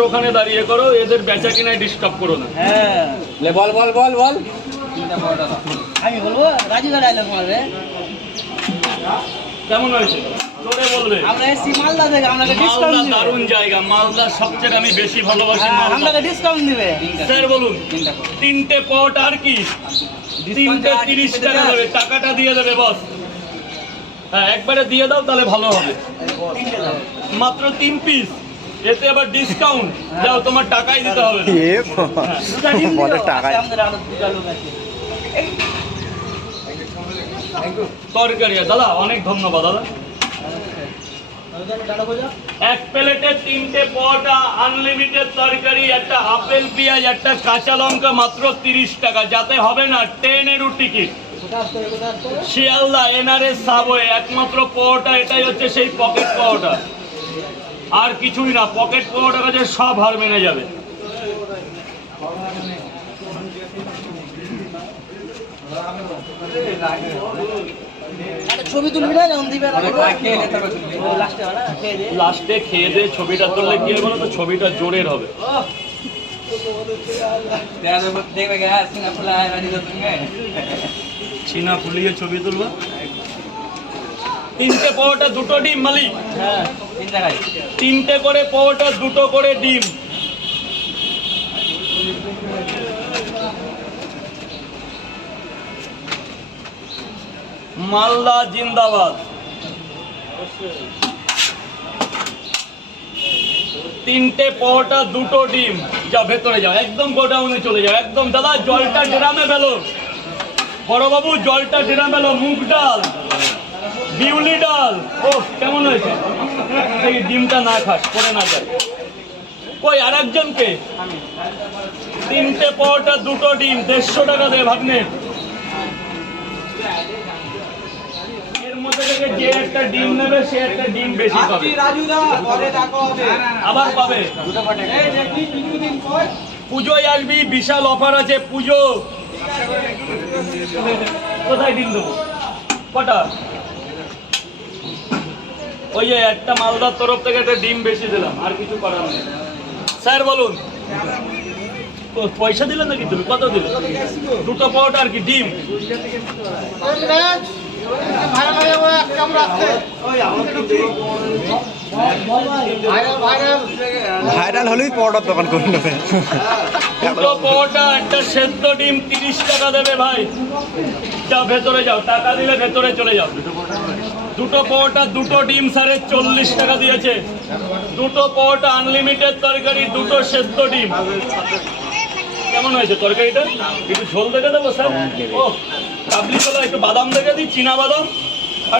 আমার ওখানে দাঁড়িয়ে করো, এদের বেচা কিনায় ডিস্টার্ব করো না। হ্যাঁ বল বল বল বল। আমি বলবো রাজু দা ডায়লগ মারবে। কেমন হয়েছে জোরে বলবে। আমরা এসছি মালদা থেকে, আপনাকে ডিসকাউন্ট মালদা দিবে। দারুণ জায়গা, মালদা সবচেয়ে আমি বেশি ভালোবাসি মালদা। আপনাকে ডিসকাউন্ট দিবে। স্যার বলুন। তিনটে পট আর কি, তিনটে 30 টাকা দেবে, টাকাটা দিয়ে দেবে বস। হ্যাঁ একবারে দিয়ে দাও তাহলে ভালো হবে। মাত্র 3 পিস, এতে আবার ডিসকাউন্ট। যাও তোমার টাকাই দিতে হবে না। বলে টাকায়। আমাদের আরো দুটা লোক আছে। তরকারি দাদা অনেক ধন্যবাদ দাদা। এক প্লেটে 3টে পট, আনলিমিটেড তরকারি, একটা আপেল পেঁয়াজ, একটা কাঁচা লঙ্কা, মাত্র 30 টাকা। যাতে হবে না ট্রেনেরও টিকিট। শিয়ালদা এনআরএস সাবওয়ে একমাত্র পাওয়াটা এটাই হচ্ছে সেই পকেট পাওয়াটা, আর কিছুই না। পকেট পাওয়াটা কাছে সব হার মেনে যাবে। ছবি তুলবি না যখন দিবে লাস্টে খেয়ে দিয়ে ছবিটা তুললে কি হবে বলো তো, ছবিটা জোরের হবে। চীনা ফুলিয়ে ছবি তুলবা। 3টে পাওয়াটা 2টো ডিম মালিক। হ্যাঁ 3টে করে পাওয়াটা 2টো করে ডিম। মালদা জিন্দাবাদ। 3টে পাওয়াটা 2টো ডিম। যা ভেতরে যাও, একদম গোডাউনে চলে যাও একদম। দাদা জলটা ড্রামে ফেলো, বড়বাবু জলটা ড্রামে ফেলো। মুগ ডাল, বিউলি ডাল। ও কেমন হয়েছে? এই ডিমটা না খাস, পড়ে না যায়। কই আর একজনকে? 3টে পাওয়াটা 2টো ডিম, 150 টাকা দে ভাগ্নে। এর মধ্যে থেকে যে একটা ডিম নেবে সে একটা ডিম বেশি পাবে। আবার পাবে। পুজোয় আসবি, বিশাল অফার আছে পুজো। কোথায় ডিম দেবো? কটা? ওই যে একটা মালদার তরফ থেকে একটা ডিম বেশি দিলাম, আর কিছু করার নেই। স্যার বলুন। পয়সা দিলেন নাকি তুমি? কত দিলে? 2টো পাওয়াটা আর কি ডিম। ভাইরাল হলেই পাউডার দোকান করে নেবে। 2টো পাওয়াটা, একটা সেদ্ধ ডিম 30 টাকা দেবে ভাই। যাও ভেতরে যাও, টাকা দিলে ভেতরে চলে যাও। 2টো পাওয়াটা 2টো ডিম স্যারে 40 টাকা দিয়েছে। 2টো পাওয়াটা, আনলিমিটেড তরকারি, 2টো সেদ্ধ ডিম। কেমন হয়েছে তরকারিটা? একটু ঝোল দেখে দেবো স্যার? ও কাবলি কলা, একটু বাদাম দেখে দিই, চীনা বাদাম।